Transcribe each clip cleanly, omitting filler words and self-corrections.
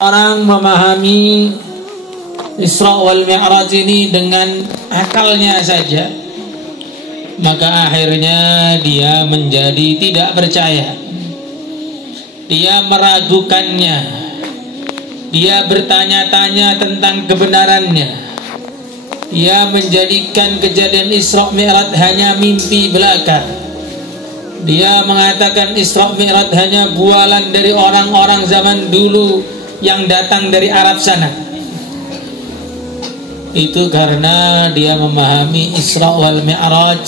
Orang memahami Isra wal Mi'raj ini dengan akalnya saja, maka akhirnya dia menjadi tidak percaya. Dia meragukannya. Dia bertanya-tanya tentang kebenarannya. Dia menjadikan kejadian Isra Mi'raj hanya mimpi belaka. Dia mengatakan Isra Mi'raj hanya bualan dari orang-orang zaman dulu yang datang dari Arab sana. Itu karena dia memahami Isra wal Mi'raj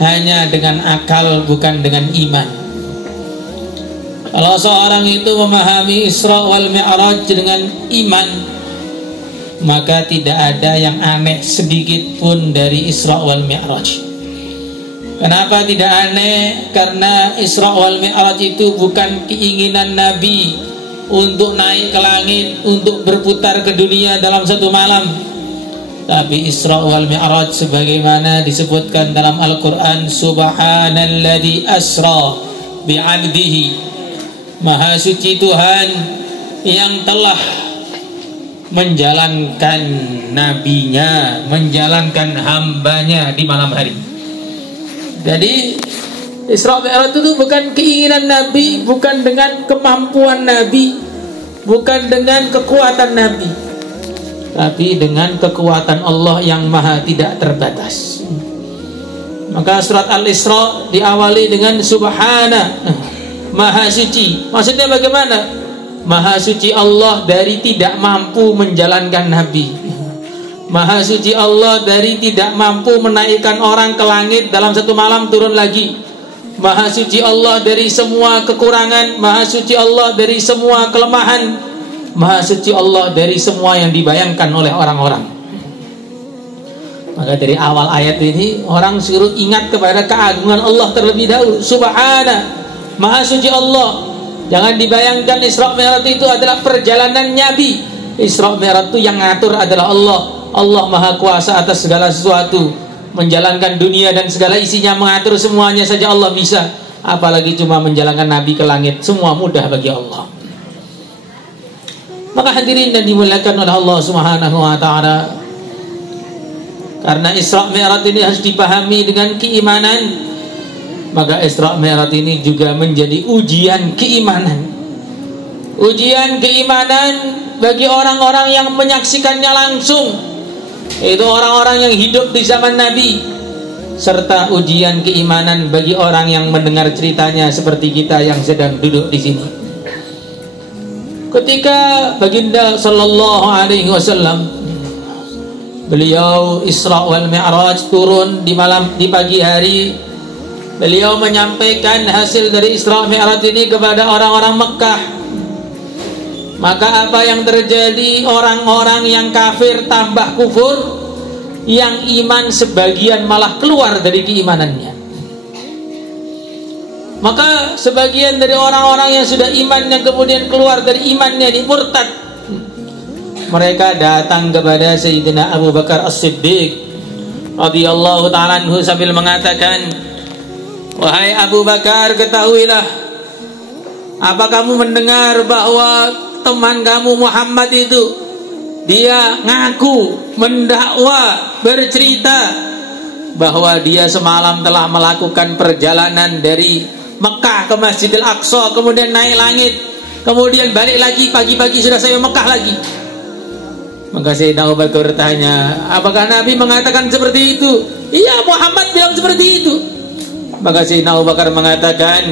hanya dengan akal, bukan dengan iman. Kalau seorang itu memahami Isra wal Mi'raj dengan iman, maka tidak ada yang aneh sedikit pun dari Isra wal Mi'raj. Kenapa tidak aneh? Karena Isra wal Mi'raj itu bukan keinginan Nabi untuk naik ke langit, untuk berputar ke dunia dalam satu malam. Tapi Isra wal Mi'raj sebagaimana disebutkan dalam Al-Quran, Subhanalladzi asra bi'abdihi, Maha suci Tuhan yang telah menjalankan nabinya, menjalankan hambanya di malam hari. Jadi Isra Mi'raj itu bukan keinginan Nabi, bukan dengan kemampuan Nabi, bukan dengan kekuatan Nabi, tapi dengan kekuatan Allah yang maha tidak terbatas. Maka surat Al-Isra diawali dengan Subhana, Maha suci. Maksudnya bagaimana? Maha suci Allah dari tidak mampu menjalankan Nabi. Maha suci Allah dari tidak mampu menaikkan orang ke langit dalam satu malam turun lagi. Maha suci Allah dari semua kekurangan. Maha suci Allah dari semua kelemahan. Maha suci Allah dari semua yang dibayangkan oleh orang-orang. Maka dari awal ayat ini orang suruh ingat kepada keagungan Allah terlebih dahulu. Subhana, Maha suci Allah. Jangan dibayangkan Isra Mi'raj itu adalah perjalanan Nabi. Isra Mi'raj itu yang ngatur adalah Allah. Allah maha kuasa atas segala sesuatu, menjalankan dunia dan segala isinya, mengatur semuanya saja Allah bisa, apalagi cuma menjalankan Nabi ke langit. Semua mudah bagi Allah. Maka hadirin dan dimuliakan oleh Allah Subhanahu wa ta'ala, karena Isra Mi'raj ini harus dipahami dengan keimanan, maka Isra Mi'raj ini juga menjadi ujian keimanan. Ujian keimanan bagi orang-orang yang menyaksikannya langsung, itu orang-orang yang hidup di zaman Nabi, serta ujian keimanan bagi orang yang mendengar ceritanya seperti kita yang sedang duduk di sini. Ketika Baginda sallallahu alaihi wasallam beliau Isra wal Mi'raj turun di pagi hari, beliau menyampaikan hasil dari Isra Mi'raj ini kepada orang-orang Mekah. Maka apa yang terjadi? Orang-orang yang kafir tambah kufur, yang iman sebagian malah keluar dari keimanannya. Maka sebagian dari orang-orang yang sudah iman yang kemudian keluar dari imannya, di murtad, mereka datang kepada Sayyidina Abu Bakar As-Siddiq radhiyallahu ta'ala anhu sambil mengatakan, wahai Abu Bakar, ketahuilah, apa kamu mendengar bahwa teman kamu Muhammad itu, dia ngaku, mendakwa, bercerita bahwa dia semalam telah melakukan perjalanan dari Mekah ke Masjidil Aqsa, kemudian naik langit, kemudian balik lagi, pagi-pagi sudah sampai Mekah lagi. Maka Sayyidina Abu Bakar bertanya, apakah Nabi mengatakan seperti itu? Iya, Muhammad bilang seperti itu. Maka Sayyidina Abu Bakar mengatakan,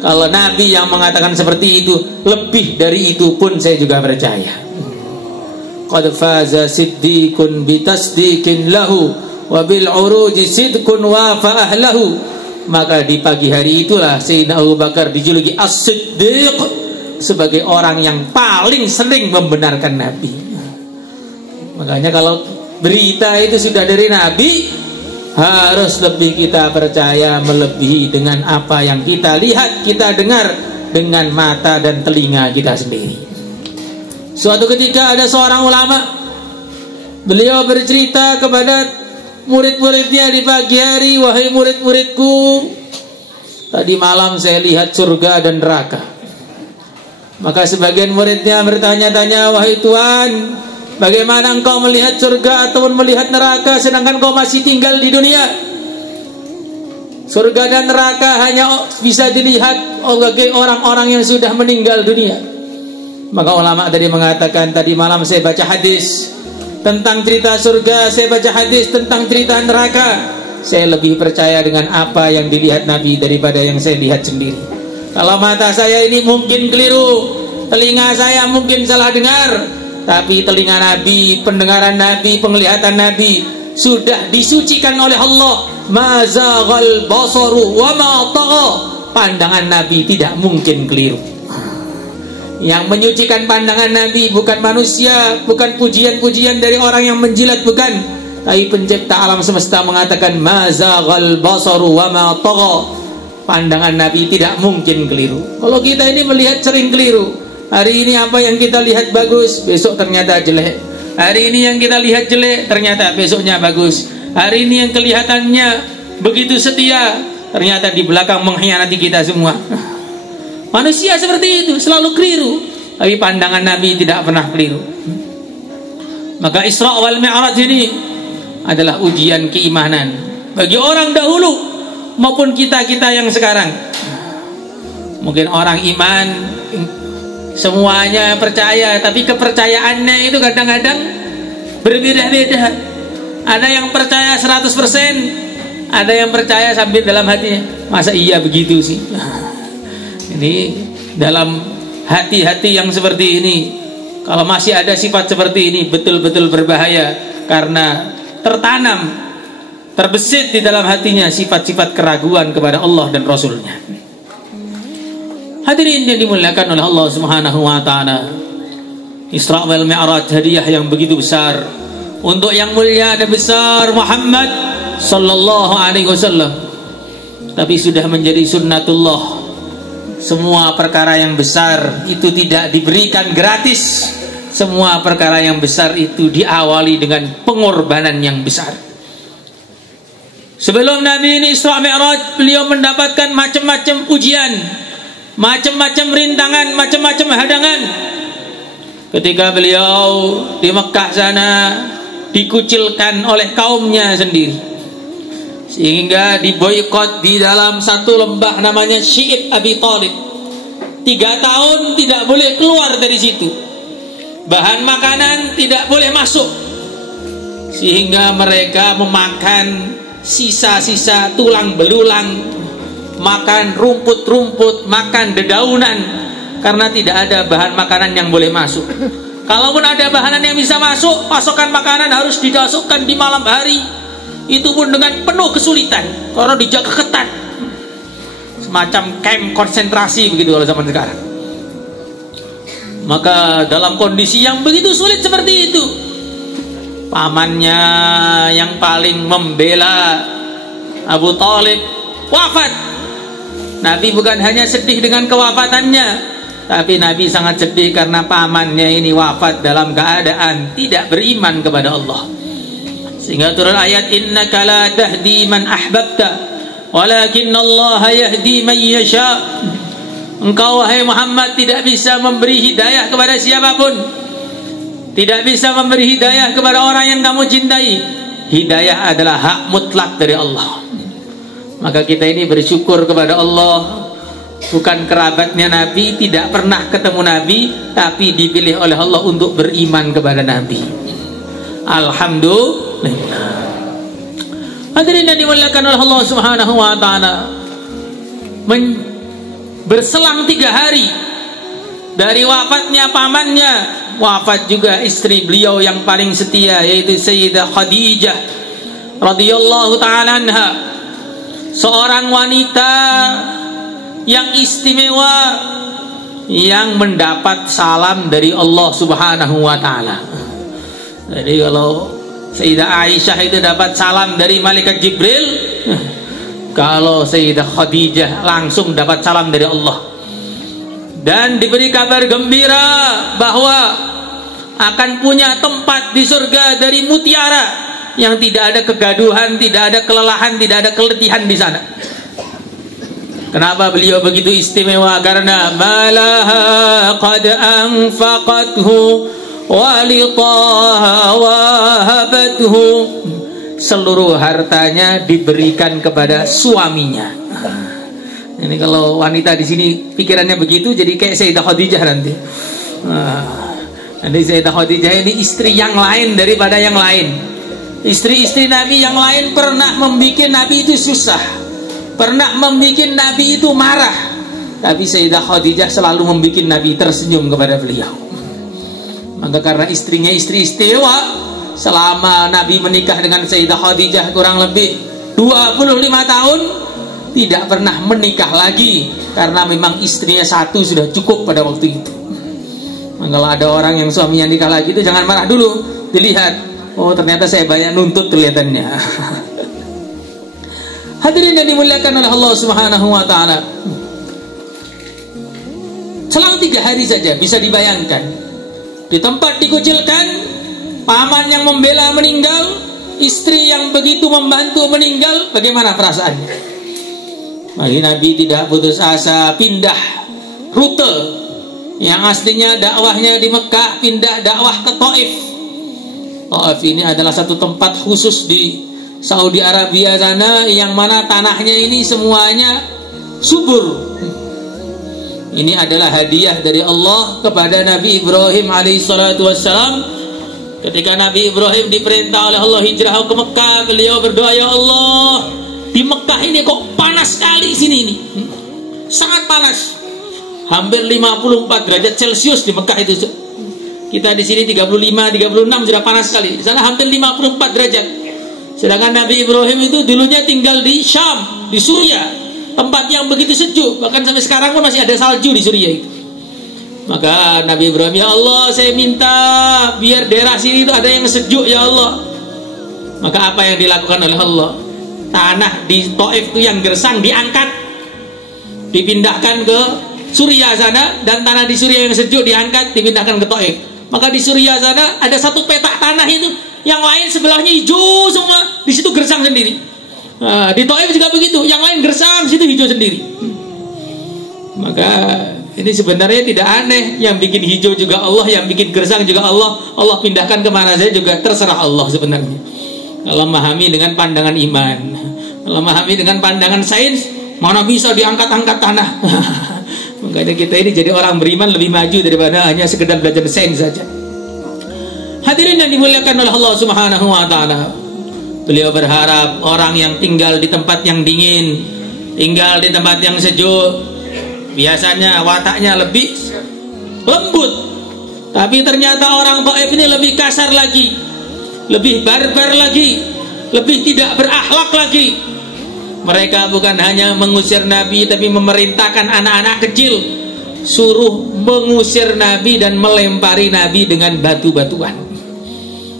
kalau Nabi yang mengatakan seperti itu, lebih dari itu pun saya juga percaya. Qad faza siddiqun bitasdiqin lahu wa bil uruji sidqun wa fa ahlahu. Maka di pagi hari itulah Sayyidina Abu Bakar dijuluki As-Siddiq, sebagai orang yang paling sering membenarkan Nabi. Makanya kalau berita itu sudah dari Nabi, harus lebih kita percaya, melebihi dengan apa yang kita lihat, kita dengar dengan mata dan telinga kita sendiri. Suatu ketika ada seorang ulama, beliau bercerita kepada murid-muridnya di pagi hari, wahai murid-muridku, tadi malam saya lihat surga dan neraka. Maka sebagian muridnya bertanya-tanya, wahai Tuhan, bagaimana engkau melihat surga ataupun melihat neraka sedangkan kau masih tinggal di dunia? Surga dan neraka hanya bisa dilihat oleh orang-orang yang sudah meninggal dunia. Maka ulama tadi mengatakan, tadi malam saya baca hadis tentang cerita surga, saya baca hadis tentang cerita neraka. Saya lebih percaya dengan apa yang dilihat Nabi daripada yang saya lihat sendiri. Kalau mata saya ini mungkin keliru, telinga saya mungkin salah dengar, tapi telinga Nabi, pendengaran Nabi, penglihatan Nabi sudah disucikan oleh Allah. Ma zaghal basaru wa ma tagha. Pandangan Nabi tidak mungkin keliru. Yang menyucikan pandangan Nabi bukan manusia, bukan pujian-pujian dari orang yang menjilat, bukan, tapi pencipta alam semesta mengatakan ma zaghal basaru wa ma tagha. Pandangan Nabi tidak mungkin keliru. Kalau kita ini melihat sering keliru. Hari ini apa yang kita lihat bagus, besok ternyata jelek. Hari ini yang kita lihat jelek, ternyata besoknya bagus. Hari ini yang kelihatannya begitu setia, ternyata di belakang mengkhianati kita semua. Manusia seperti itu, selalu keliru. Tapi pandangan Nabi tidak pernah keliru. Maka Isra wal Mi'raj ini adalah ujian keimanan bagi orang dahulu maupun kita-kita yang sekarang. Mungkin orang iman semuanya percaya, tapi kepercayaannya itu kadang-kadang berbeda-beda. Ada yang percaya 100%, ada yang percaya sambil dalam hatinya, masa iya begitu sih. Ini dalam hati-hati yang seperti ini, kalau masih ada sifat seperti ini, betul-betul berbahaya. Karena tertanam, terbesit di dalam hatinya sifat-sifat keraguan kepada Allah dan Rasulnya. Hadirin yang dimuliakan oleh Allah Subhanahu wa ta'ala, Isra wal Mi'raj hadiah yang begitu besar untuk yang mulia dan besar Muhammad sallallahu alaihi wasallam. Tapi sudah menjadi sunnatullah, semua perkara yang besar itu tidak diberikan gratis. Semua perkara yang besar itu diawali dengan pengorbanan yang besar. Sebelum Nabi ini Isra Mi'raj, beliau mendapatkan macam-macam ujian, macam-macam rintangan, macam-macam hadangan. Ketika beliau di Mekah sana dikucilkan oleh kaumnya sendiri, sehingga diboikot di dalam satu lembah namanya Syi'ib Abi Thalib. 3 tahun tidak boleh keluar dari situ. Bahan makanan tidak boleh masuk, sehingga mereka memakan sisa-sisa tulang belulang, makan rumput-rumput, makan dedaunan, karena tidak ada bahan makanan yang boleh masuk. Kalaupun ada bahan yang bisa masuk, pasokan makanan harus dimasukkan di malam hari. Itu pun dengan penuh kesulitan, karena dijaga ketat, semacam camp konsentrasi begitu kalau zaman sekarang. Maka dalam kondisi yang begitu sulit seperti itu, pamannya yang paling membela Abu Thalib wafat. Nabi bukan hanya sedih dengan kewafatannya, tapi Nabi sangat sedih karena pamannya ini wafat dalam keadaan tidak beriman kepada Allah. Sehingga turun ayat innaka la tahdi man ahbabta walakinnallaha yahdi man yasha. Engkau wahai Muhammad tidak bisa memberi hidayah kepada siapapun, tidak bisa memberi hidayah kepada orang yang kamu cintai. Hidayah adalah hak mutlak dari Allah. Maka kita ini bersyukur kepada Allah, bukan kerabatnya Nabi, tidak pernah ketemu Nabi, tapi dipilih oleh Allah untuk beriman kepada Nabi. Alhamdulillah. Hadirin yang dimuliakan oleh Allah Subhanahu wa ta'ala, berselang 3 hari dari wafatnya pamannya, wafat juga istri beliau yang paling setia, yaitu Sayyidah Khadijah radhiyallahu ta'ala anha, seorang wanita yang istimewa, yang mendapat salam dari Allah Subhanahu wa ta'ala. Jadi kalau Sayyidah Aisyah itu dapat salam dari malaikat Jibril, kalau Sayyidah Khadijah langsung dapat salam dari Allah, dan diberi kabar gembira bahwa akan punya tempat di surga dari mutiara yang tidak ada kegaduhan, tidak ada kelelahan, tidak ada keletihan di sana. Kenapa beliau begitu istimewa? Karena malaha qad anfaqathu walitaha wahabathu. Seluruh hartanya diberikan kepada suaminya. Ini kalau wanita di sini pikirannya begitu, jadi kayak Sayyidah Khadijah nanti. Nanti Sayyidah Khadijah ini istri yang lain daripada yang lain. Istri-istri Nabi yang lain pernah membuat Nabi itu susah, pernah membuat Nabi itu marah, tapi Sayyidah Khadijah selalu membuat Nabi tersenyum kepada beliau. Maka karena istrinya istri istimewa, selama Nabi menikah dengan Sayyidah Khadijah kurang lebih 25 tahun, tidak pernah menikah lagi, karena memang istrinya satu sudah cukup pada waktu itu. Maka kalau ada orang yang suaminya nikah lagi itu jangan marah dulu, dilihat, oh ternyata saya banyak nuntut kelihatannya. Hadirin yang dimuliakan oleh Allah Subhanahu wa taala. Selang 3 hari saja bisa dibayangkan, di tempat dikucilkan, paman yang membela meninggal, istri yang begitu membantu meninggal, bagaimana perasaannya? Bagi Nabi tidak putus asa, pindah rute. Yang aslinya dakwahnya di Mekah, pindah dakwah ke Taif. Taif ini adalah satu tempat khusus di Saudi Arabia sana, yang mana tanahnya ini semuanya subur. Ini adalah hadiah dari Allah kepada Nabi Ibrahim alaihissalatu wassalam. Ketika Nabi Ibrahim diperintah oleh Allah hijrah ke Mekah, beliau berdoa, ya Allah, di Mekah ini kok panas sekali sini ini. Sangat panas. Hampir 54 derajat Celcius di Mekah itu. Kita di sini 35, 36 sudah panas sekali. Di sana hampir 54 derajat. Sedangkan Nabi Ibrahim itu dulunya tinggal di Syam, di Suriah, tempat yang begitu sejuk. Bahkan sampai sekarang pun masih ada salju di Suriah itu. Maka Nabi Ibrahim, ya Allah, saya minta biar daerah sini itu ada yang sejuk ya Allah. Maka apa yang dilakukan oleh Allah? Tanah di Taif itu yang gersang diangkat, dipindahkan ke Suriah sana, dan tanah di Suriah yang sejuk diangkat, dipindahkan ke Taif. Maka di Suriah sana ada satu petak tanah itu, yang lain sebelahnya hijau semua, di situ gersang sendiri. Nah, di Taif juga begitu, yang lain gersang, situ hijau sendiri. Maka ini sebenarnya tidak aneh, yang bikin hijau juga Allah, yang bikin gersang juga Allah. Allah pindahkan kemana saja juga terserah Allah sebenarnya. Kalau memahami dengan pandangan iman, kalau memahami dengan pandangan sains, mana bisa diangkat-angkat tanah. Makanya kita ini jadi orang beriman lebih maju daripada hanya sekedar belajar sains saja. Hadirin yang dimuliakan oleh Allah Subhanahu wa taala. Beliau berharap orang yang tinggal di tempat yang dingin, tinggal di tempat yang sejuk, biasanya wataknya lebih lembut, tapi ternyata orang Taif ini lebih kasar lagi, lebih barbar lagi, lebih tidak berakhlak lagi. Mereka bukan hanya mengusir Nabi, tapi memerintahkan anak-anak kecil suruh mengusir Nabi dan melempari Nabi dengan batu-batuan.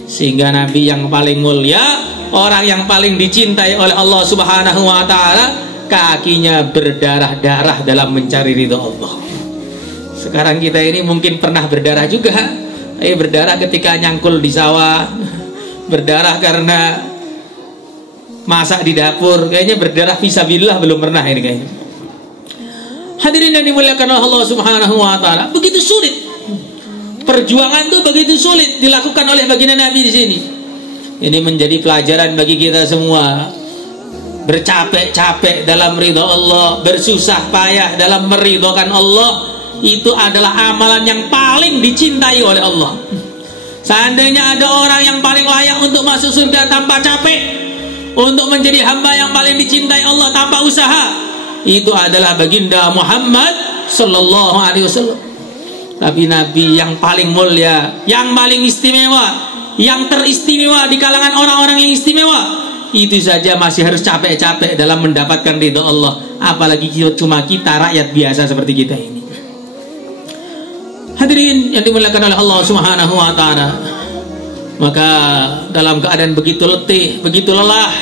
Sehingga Nabi yang paling mulia, orang yang paling dicintai oleh Allah Subhanahu wa taala, kakinya berdarah-darah dalam mencari ridha Allah. Sekarang kita ini mungkin pernah berdarah juga, berdarah ketika nyangkul di sawah, berdarah karena masak di dapur, kayaknya berdarah fisabilillah belum pernah ini kayaknya. Hadirin yang dimuliakan oleh Allah Subhanahu wa taala, begitu sulit. Perjuangan itu begitu sulit dilakukan oleh baginda Nabi di sini. Ini menjadi pelajaran bagi kita semua. Bercapek-capek dalam ridha Allah, bersusah payah dalam meridhokan Allah, itu adalah amalan yang paling dicintai oleh Allah. Seandainya ada orang yang paling layak untuk masuk surga tanpa capek, untuk menjadi hamba yang paling dicintai Allah tanpa usaha, itu adalah baginda Muhammad sallallahu alaihi wasallam. Tapi Nabi yang paling mulia, yang paling istimewa, yang teristimewa di kalangan orang-orang yang istimewa, itu saja masih harus capek-capek dalam mendapatkan ridha Allah. Apalagi cuma kita rakyat biasa seperti kita ini. Hadirin yang dimuliakan oleh Allah Subhanahu wa taala. Maka dalam keadaan begitu letih, begitu lelah,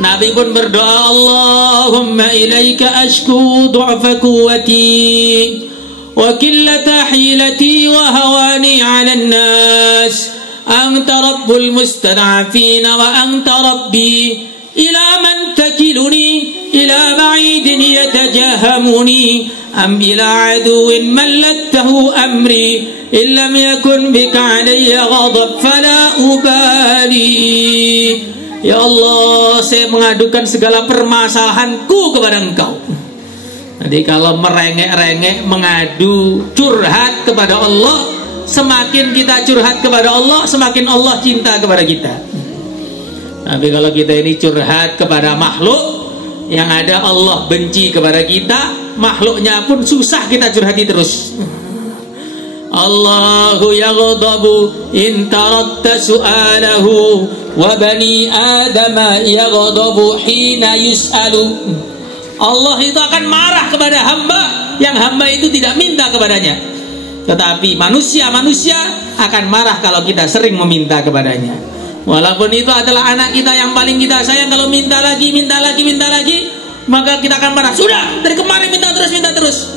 Nabi pun berdoa, Allahumma ilaika ashku du'fa quwwati wa qillata hilati wa hawani 'alan nas. Anta rabbul mustad'afin wa anta rabbi ila man takiluni ila ba'idin yatawahamuni am ila aduwin mallaktahu amri illam yakun bika alayya ghadab fala ubali. Ya Allah, saya mengadukan segala permasalahanku kepada Engkau. Jadi kalau merengek-rengek, mengadu, curhat kepada Allah, semakin kita curhat kepada Allah, semakin Allah cinta kepada kita. Tapi kalau kita ini curhat kepada makhluk, yang ada Allah benci kepada kita, makhluknya pun susah kita curhati terus. Allahu yaghdabu in taradta su'alahu wa bani adama yaghdabu hina yus'alu. Allah itu akan marah kepada hamba yang hamba itu tidak minta kepadanya. Tetapi manusia akan marah kalau kita sering meminta kepadanya. Walaupun itu adalah anak kita yang paling kita sayang, kalau minta lagi, maka kita akan marah. Sudah, dari kemarin minta terus.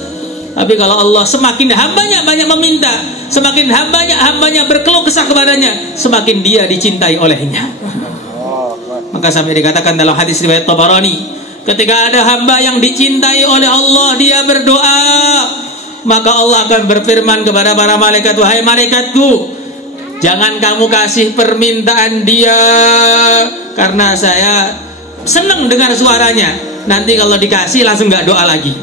Tapi kalau Allah semakin hambanya banyak meminta, semakin hambanya berkeluh kesah kepadanya, semakin dia dicintai olehnya. Maka sampai dikatakan dalam hadis riwayat Tabarani, ketika ada hamba yang dicintai oleh Allah, dia berdoa, maka Allah akan berfirman kepada para malaikat, wahai malaikatku, jangan kamu kasih permintaan dia, karena saya senang dengar suaranya. Nanti kalau dikasih langsung gak doa lagi.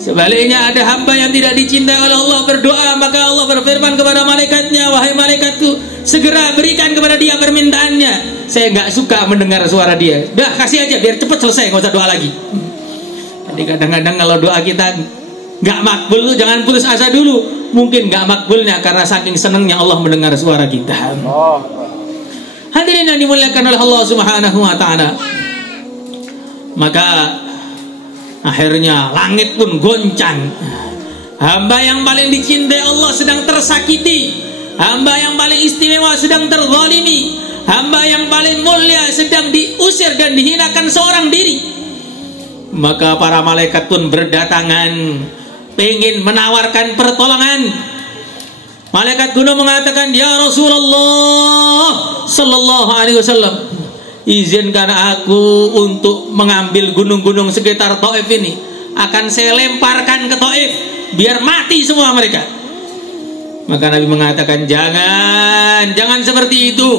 Sebaliknya ada hamba yang tidak dicintai oleh Allah berdoa, maka Allah berfirman kepada malaikatnya, wahai malaikatku, segera berikan kepada dia permintaannya. Saya gak suka mendengar suara dia. Dah kasih aja biar cepat selesai, gak usah doa lagi. Jadi kadang-kadang kalau doa kita gak makbul tuh jangan putus asa dulu. Mungkin gak makbulnya karena saking senangnya Allah mendengar suara kita. Hadirin yang dimuliakan oleh Allah Subhanahu wa ta'ala, maka akhirnya langit pun goncang. Hamba yang paling dicintai Allah sedang tersakiti, hamba yang paling istimewa sedang terzalimi, hamba yang paling mulia sedang diusir dan dihinakan seorang diri. Maka para malaikat pun berdatangan, ingin menawarkan pertolongan. Malaikat gunung mengatakan, ya Rasulullah sallallahu alaihi wasallam, izinkan aku untuk mengambil gunung-gunung sekitar Taif ini, akan saya lemparkan ke Taif biar mati semua mereka. Maka Nabi mengatakan, jangan seperti itu.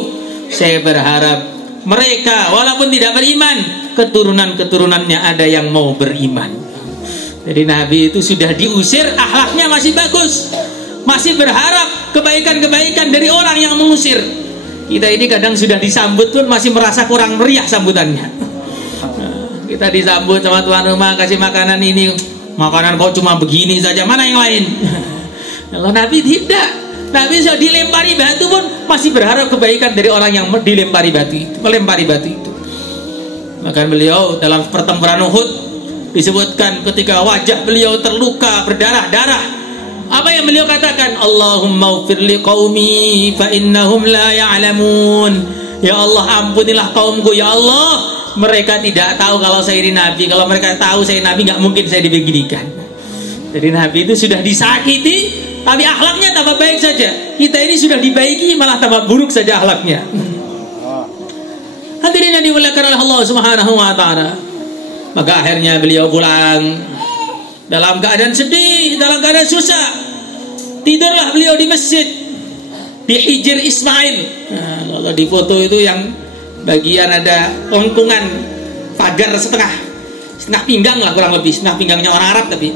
Saya berharap mereka walaupun tidak beriman, keturunan-keturunannya ada yang mau beriman. Jadi Nabi itu sudah diusir, akhlaknya masih bagus, masih berharap kebaikan-kebaikan dari orang yang mengusir. Kita ini kadang sudah disambut pun masih merasa kurang meriah sambutannya. Kita disambut sama tuan rumah, kasih makanan ini, makanan kok cuma begini saja, mana yang lain? Kalau Nabi tidak, Nabi sudah dilempari batu pun masih berharap kebaikan dari orang yang melempari batu itu. Maka beliau dalam pertempuran Uhud disebutkan ketika wajah beliau terluka berdarah-darah, apa yang beliau katakan? Allahumma ufir li qaumi fa innahum la ya'lamun. Ya Allah, ampunilah kaumku. Ya Allah, mereka tidak tahu kalau saya ini Nabi. Kalau mereka tahu saya Nabi, gak mungkin saya dibeginikan. Jadi Nabi itu sudah disakiti, tapi akhlaknya tambah baik saja. Kita ini sudah dibaiki, malah tambah buruk saja akhlaknya. Hadirin yang dimuliakan oleh Allah Subhanahu wa ta'ala, maka akhirnya beliau pulang dalam keadaan sedih, dalam keadaan susah. Tidurlah beliau di masjid, di Hijr Ismail. Nah, kalau di foto itu yang bagian ada lengkungan pagar setengah pinggang lah, kurang lebih setengah pinggangnya orang Arab, tapi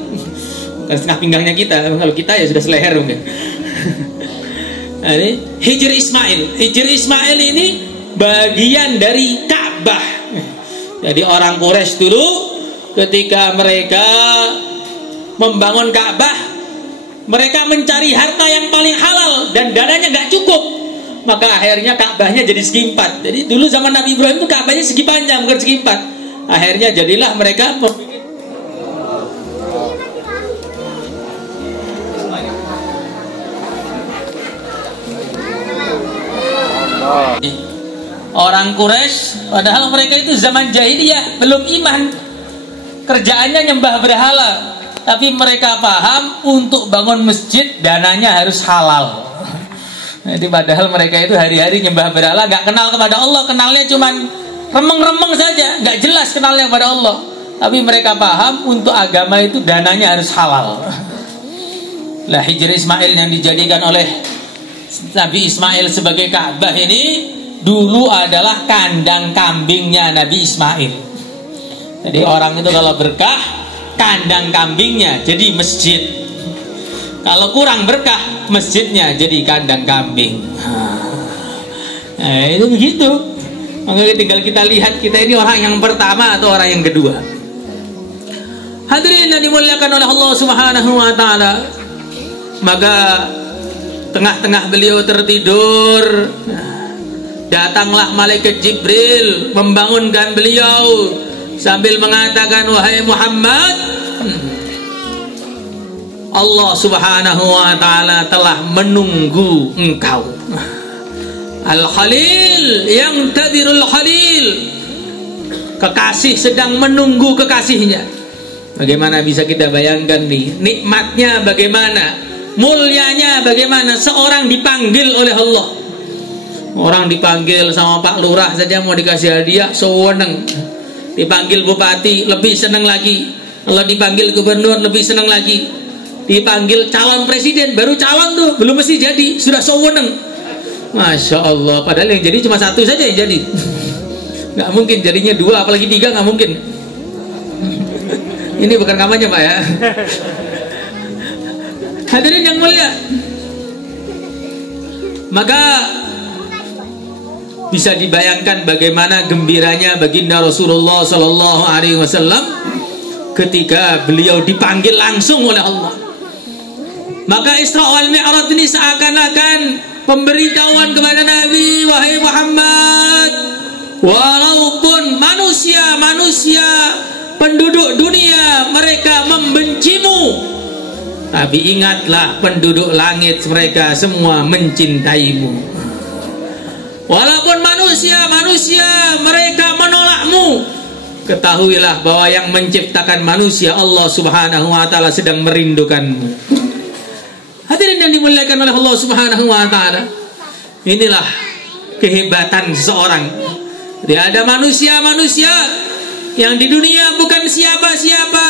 bukan setengah pinggangnya kita. Kalau kita ya sudah seleher mungkin. Nah, ini Hijr Ismail. Hijr Ismail ini bagian dari Ka'bah. Jadi orang Quraisy dulu ketika mereka membangun Ka'bah, mereka mencari harta yang paling halal dan dananya gak cukup, maka akhirnya Ka'bahnya jadi segi empat. Jadi dulu zaman Nabi Ibrahim itu Ka'bahnya segi panjang, bukan segi empat. Akhirnya jadilah mereka orang Quraisy, padahal mereka itu zaman jahiliyah, belum iman, kerjaannya nyembah berhala. Tapi mereka paham untuk bangun masjid dananya harus halal. Jadi padahal mereka itu hari-hari nyembah berhala, gak kenal kepada Allah, kenalnya cuman remeng-remeng saja, gak jelas kenalnya kepada Allah. Tapi mereka paham untuk agama itu dananya harus halal. Lah Hijr Ismail yang dijadikan oleh Nabi Ismail sebagai Ka'bah ini dulu adalah kandang kambingnya Nabi Ismail. Jadi orang itu kalau berkah, kandang kambingnya jadi masjid. Kalau kurang berkah, masjidnya jadi kandang kambing. Nah, itu begitu. Maka tinggal kita lihat kita ini orang yang pertama atau orang yang kedua. Hadirin yang dimuliakan oleh Allah Subhanahu wa taala. Maka tengah-tengah beliau tertidur, datanglah malaikat Jibril membangunkan beliau sambil mengatakan, wahai Muhammad, Allah Subhanahu wa taala telah menunggu engkau. Al-Khalil yang tadirul Khalil, kekasih sedang menunggu kekasihnya. Bagaimana bisa kita bayangkan nih, nikmatnya bagaimana, mulianya bagaimana seorang dipanggil oleh Allah. Orang dipanggil sama Pak Lurah saja mau dikasih hadiah, seneng. Dipanggil bupati lebih seneng lagi. Kalau dipanggil gubernur lebih seneng lagi. Dipanggil calon presiden, baru calon tuh belum mesti jadi, sudah seneng. Masya Allah, padahal yang jadi cuma satu saja yang jadi. Nggak mungkin jadinya dua, apalagi tiga nggak mungkin. Ini bukan kampanye Pak ya. Hadirin yang mulia, maka bisa dibayangkan bagaimana gembiranya baginda Rasulullah Sallallahu Alaihi Wasallam ketika beliau dipanggil langsung oleh Allah. Maka Isra wal Mi'raj ini seakan-akan pemberitahuan kepada Nabi, wahai Muhammad, walaupun manusia penduduk dunia mereka membencimu, tapi ingatlah penduduk langit mereka semua mencintaimu. Walaupun manusia mereka menolakmu, ketahuilah bahwa yang menciptakan manusia Allah Subhanahu wa taala sedang merindukanmu. Hadirin yang dimuliakan oleh Allah Subhanahu wa taala. Inilah kehebatan seseorang. Tidak ada manusia yang di dunia bukan siapa-siapa,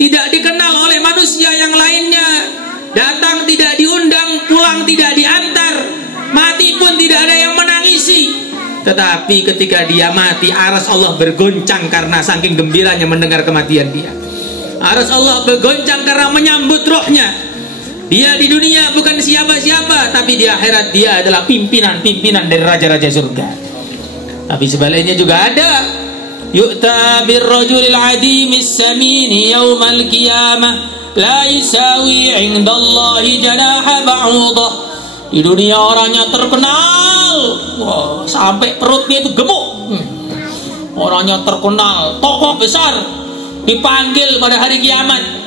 tidak dikenal oleh manusia yang lainnya, datang tidak diundang, pulang tidak diantar, mati pun tidak ada yang menangisi. Tetapi ketika dia mati, aras Allah bergoncang karena saking gembiranya mendengar kematian dia. Aras Allah bergoncang karena menyambut rohnya. Dia di dunia bukan siapa-siapa, tapi di akhirat dia adalah pimpinan-pimpinan dari raja-raja surga. Tapi sebaliknya juga ada. Yu'ta birrajulil adimis samini yawmal qiyamah la yusawi 'indallahi janaha ba'udah. Di dunia orangnya terkenal, wah, sampai perutnya itu gemuk. Orangnya terkenal, tokoh besar, dipanggil pada hari kiamat.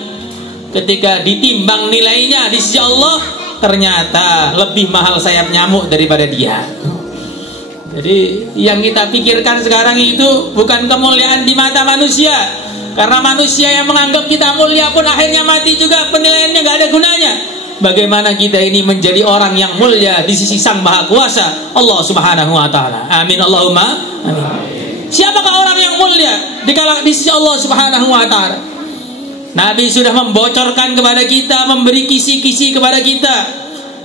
Ketika ditimbang nilainya di sisi Allah, ternyata lebih mahal sayap nyamuk daripada dia. Jadi yang kita pikirkan sekarang itu bukan kemuliaan di mata manusia, karena manusia yang menganggap kita mulia pun akhirnya mati juga, penilaiannya gak ada gunanya. Bagaimana kita ini menjadi orang yang mulia di sisi Sang Maha Kuasa Allah Subhanahu wa taala. Amin Allahumma amin. Siapakah orang yang mulia di sisi Allah Subhanahu wa taala? Nabi sudah membocorkan kepada kita, memberi kisi-kisi kepada kita.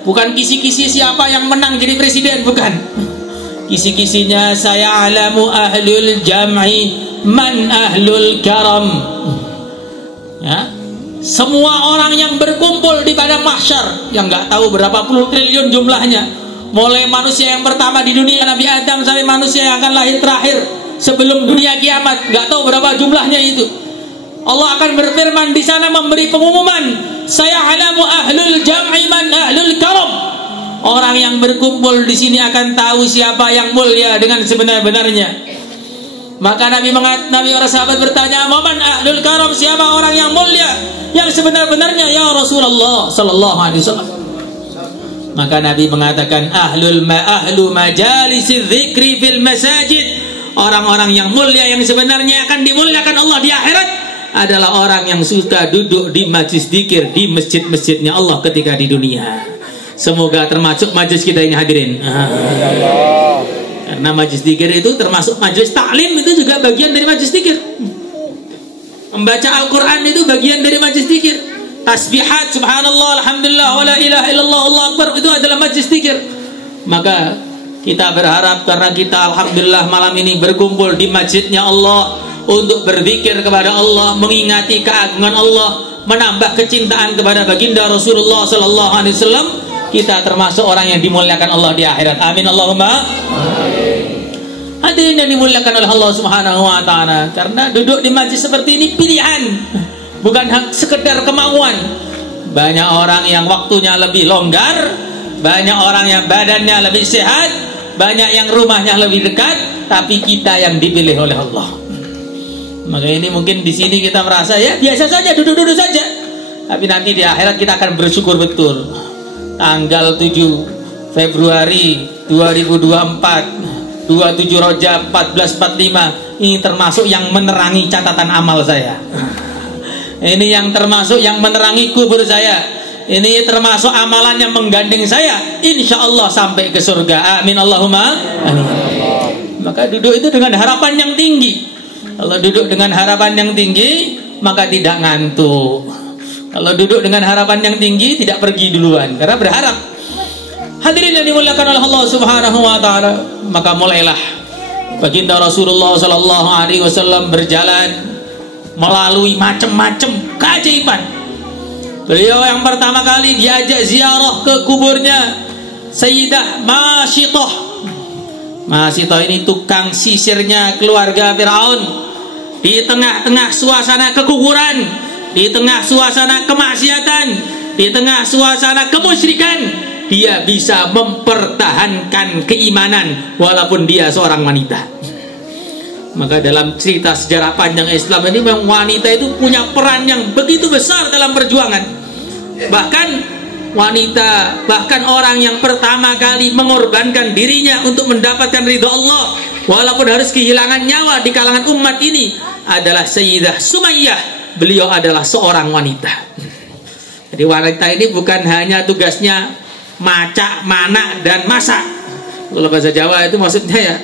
Bukan kisi-kisi siapa yang menang jadi presiden, bukan. Kisi-kisinya, saya alamu ahlul jam'i man ahlul karam. Ya. Semua orang yang berkumpul di padang mahsyar, yang nggak tahu berapa puluh triliun jumlahnya, mulai manusia yang pertama di dunia Nabi Adam sampai manusia yang akan lahir terakhir sebelum dunia kiamat, nggak tahu berapa jumlahnya itu. Allah akan berfirman di sana memberi pengumuman, saya alamu ahlul jam'i man ahlul karam. Orang yang berkumpul di sini akan tahu siapa yang mulia dengan sebenar-benarnya. Maka Nabi para sahabat bertanya, "Man ahlul karam?" Siapa orang yang mulia yang sebenar-benarnya ya Rasulullah sallallahu alaihi wasallam? Maka Nabi mengatakan, ahlu majalisidz dzikri fil masajid. Orang-orang yang mulia yang sebenarnya akan dimuliakan Allah di akhirat adalah orang yang suka duduk di majlis dzikir di masjid-masjidnya Allah ketika di dunia. Semoga termasuk majlis kita ini, hadirin. Karena majlis dzikir itu termasuk majlis taklim, itu juga bagian dari majlis dzikir. Membaca Al-Quran itu bagian dari majlis zikir. Tasbihat, subhanallah, alhamdulillah, wa la ilaha illallah, Allah akbar, itu adalah majlis zikir. Maka kita berharap karena kita alhamdulillah malam ini berkumpul di masjidnya Allah untuk berzikir kepada Allah, mengingati keagungan Allah, menambah kecintaan kepada baginda Rasulullah sallallahu alaihi wasallam, kita termasuk orang yang dimuliakan Allah di akhirat. Amin Allahumma. Hadirin yang dimuliakan oleh Allah Subhanahu wa taala, karena duduk di majlis seperti ini pilihan, bukan sekedar kemauan. Banyak orang yang waktunya lebih longgar, banyak orang yang badannya lebih sehat, banyak yang rumahnya lebih dekat, tapi kita yang dipilih oleh Allah. Maka ini mungkin di sini kita merasa ya biasa saja, duduk-duduk saja. Tapi nanti di akhirat kita akan bersyukur betul. Tanggal 7 Februari 2024, 27 Rajab 1445, ini termasuk yang menerangi catatan amal saya. Ini yang termasuk yang menerangi kubur saya. Ini termasuk amalan yang menggandeng saya, insya Allah sampai ke surga. Amin Allahumma. Amin. Maka duduk itu dengan harapan yang tinggi. Kalau duduk dengan harapan yang tinggi, maka tidak ngantuk. Kalau duduk dengan harapan yang tinggi, tidak pergi duluan, karena berharap. Hadirin yang dimuliakan oleh Allah Subhanahu wa taala, maka mulailah baginda Rasulullah sallallahu alaihi wasallam berjalan melalui macam-macam keajaiban. Beliau yang pertama kali diajak ziarah ke kuburnya Sayyidah Masyitah. Masyitah ini tukang sisirnya keluarga Fir'aun. Di tengah-tengah suasana kekuburan, di tengah suasana kemaksiatan, di tengah suasana kemusyrikan, dia bisa mempertahankan keimanan walaupun dia seorang wanita. Maka dalam cerita sejarah panjang Islam ini, memang wanita itu punya peran yang begitu besar dalam perjuangan. Bahkan wanita, bahkan orang yang pertama kali mengorbankan dirinya untuk mendapatkan ridha Allah walaupun harus kehilangan nyawa di kalangan umat ini adalah Sayyidah Sumayyah. Beliau adalah seorang wanita. Jadi wanita ini bukan hanya tugasnya macak, manak, dan masak. Kalau bahasa Jawa itu maksudnya ya,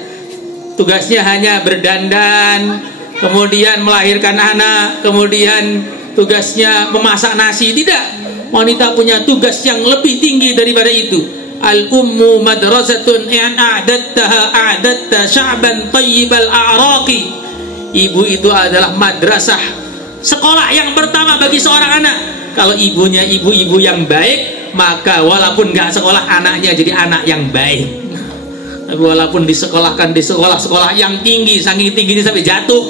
tugasnya hanya berdandan, kemudian melahirkan anak, kemudian tugasnya memasak nasi. Tidak, wanita punya tugas yang lebih tinggi daripada itu. Al-ummu madrasatun in a'dattaha a'datta sya'ban tayyibal a'raqi. Ibu itu adalah madrasah, sekolah yang pertama bagi seorang anak. Kalau ibunya ibu-ibu yang baik, maka walaupun nggak sekolah, anaknya jadi anak yang baik. Tapi walaupun disekolahkan di sekolah-sekolah yang tinggi, saking tingginya sampai jatuh,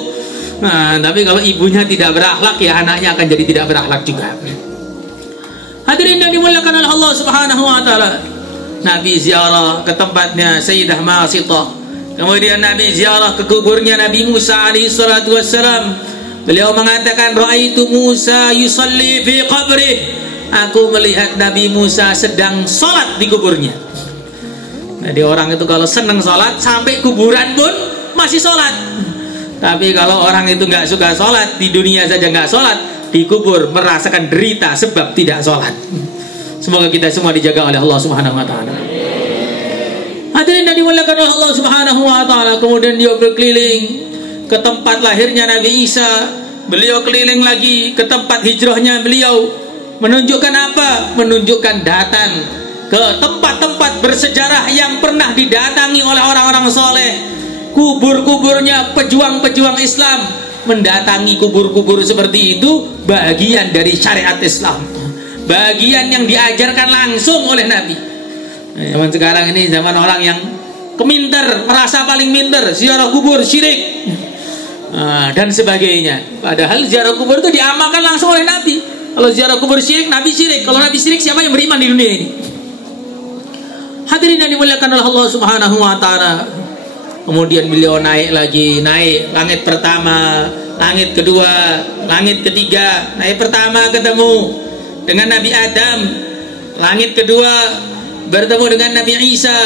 nah, tapi kalau ibunya tidak berakhlak, ya anaknya akan jadi tidak berakhlak juga. Hadirin yang dimuliakan oleh Allah Subhanahu wa taala, Nabi ziarah ke tempatnya Sayyidah Masyitah. Kemudian Nabi ziarah ke kuburnya Nabi Musa alaihi salatu wassalam. Beliau mengatakan, "Ra'aitu Musa yusalli fi qabrih." Aku melihat Nabi Musa sedang sholat di kuburnya. Jadi orang itu kalau senang sholat, sampai kuburan pun masih sholat. Tapi kalau orang itu nggak suka sholat, di dunia saja nggak sholat, di kubur merasakan derita sebab tidak sholat. Semoga kita semua dijaga oleh Allah Subhanahu wa taala. Hadirin yang dimuliakan oleh Allah Subhanahu wa taala, kemudian dia berkeliling ke tempat lahirnya Nabi Isa. Beliau keliling lagi ke tempat hijrahnya beliau. Menunjukkan apa? Menunjukkan datang ke tempat-tempat bersejarah yang pernah didatangi oleh orang-orang soleh. Kubur-kuburnya pejuang-pejuang Islam. Mendatangi kubur-kubur seperti itu bagian dari syariat Islam, bagian yang diajarkan langsung oleh Nabi. Zaman sekarang ini zaman orang yang keminter, merasa paling minter, ziarah kubur syirik, dan sebagainya. Padahal ziarah kubur itu diamalkan langsung oleh Nabi. Kalau ziarah kubur syirik, Nabi syirik. Kalau Nabi syirik, siapa yang beriman di dunia ini? Hadirin yang dimuliakan oleh Allah Subhanahu wa taala. Kemudian beliau naik lagi, naik langit pertama, langit kedua, langit ketiga. Naik pertama ketemu dengan Nabi Adam, langit kedua bertemu dengan Nabi Isa,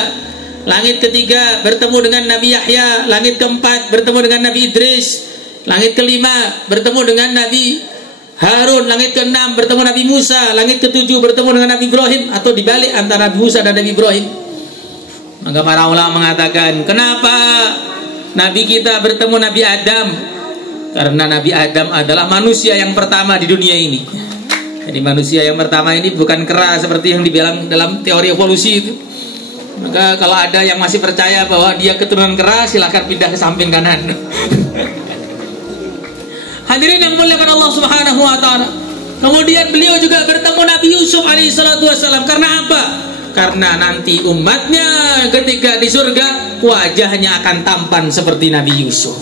langit ketiga bertemu dengan Nabi Yahya, langit keempat bertemu dengan Nabi Idris, langit kelima bertemu dengan Nabi Harun, langit keenam bertemu Nabi Musa, langit ketujuh bertemu dengan Nabi Ibrahim, atau dibalik antara Nabi Musa dan Nabi Ibrahim. Maka para ulama mengatakan, kenapa Nabi kita bertemu Nabi Adam, Karena Nabi Adam adalah manusia yang pertama di dunia ini. Jadi manusia yang pertama ini bukan kera seperti yang dibilang dalam teori evolusi itu. Maka kalau ada yang masih percaya bahwa dia keturunan kera, silahkan pindah ke samping kanan. Hadirin yang muliakan Allah Subhanahu wa taala. Kemudian beliau juga bertemu Nabi Yusuf alaihi salatu wasallam. Karena apa? Karena nanti umatnya ketika di surga wajahnya akan tampan seperti Nabi Yusuf.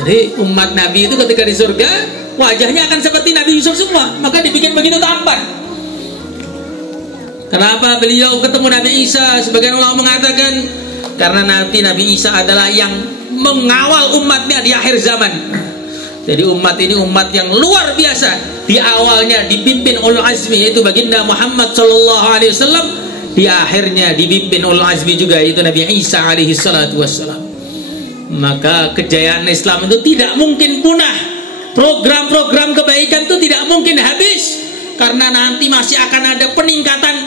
Jadi umat Nabi itu ketika di surga wajahnya akan seperti Nabi Yusuf semua, maka dibikin begitu tampan. Kenapa beliau ketemu Nabi Isa? Sebagian ulama mengatakan karena nanti Nabi Isa adalah yang mengawal umatnya di akhir zaman. Jadi umat ini umat yang luar biasa. Di awalnya dipimpin ulul azmi yaitu baginda Muhammad sallallahu alaihi wasallam, di akhirnya dipimpin ulul azmi juga yaitu Nabi Isa alaihi salatu wassalam. Maka kejayaan Islam itu tidak mungkin punah. Program-program kebaikan itu tidak mungkin habis, karena nanti masih akan ada peningkatan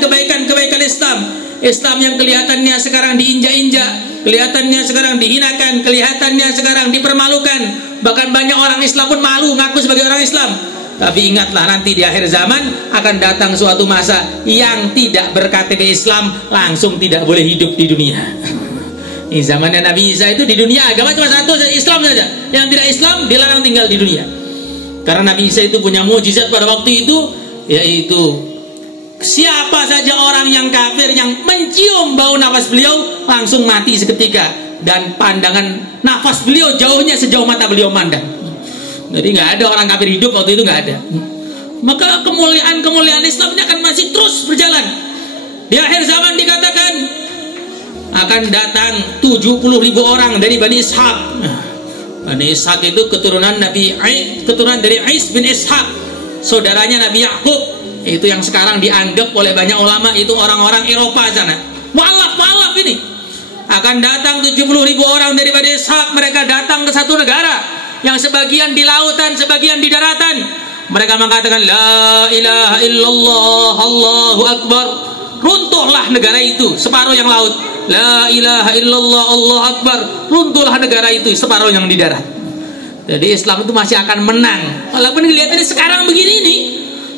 kebaikan Islam. Islam yang kelihatannya sekarang diinjak-injak, kelihatannya sekarang dihinakan, kelihatannya sekarang dipermalukan. Bahkan banyak orang Islam pun malu ngaku sebagai orang Islam. Tapi ingatlah, nanti di akhir zaman akan datang suatu masa yang tidak berKTP Islam langsung tidak boleh hidup di dunia. Di zamannya Nabi Isa itu di dunia agama cuma satu, Islam saja. Yang tidak Islam dilarang tinggal di dunia. Karena Nabi Isa itu punya mukjizat pada waktu itu, yaitu siapa saja orang yang kafir yang mencium bau nafas beliau langsung mati seketika, dan pandangan nafas beliau jauhnya sejauh mata beliau mandang. Jadi nggak ada orang kafir hidup waktu itu, nggak ada. Maka kemuliaan Islam ini akan masih terus berjalan. Di akhir zaman dikatakan akan datang 70.000 orang dari Bani Ishaq. Bani Ishaq itu keturunan dari Ais bin Ishaq, saudaranya Nabi Yakub. Itu yang sekarang dianggap oleh banyak ulama itu orang-orang Eropa sana. Mu'allaf ini. Akan datang 70.000 orang dari Bani Ishaq. Mereka datang ke satu negara yang sebagian di lautan, sebagian di daratan. Mereka mengatakan la ilaha illallah, Allahu akbar. Runtuhlah negara itu separuh yang laut. La ilaha illallah, Allahu akbar. Runtuhlah negara itu separuh yang di darat. Jadi Islam itu masih akan menang. Walaupun kelihatannya sekarang begini nih,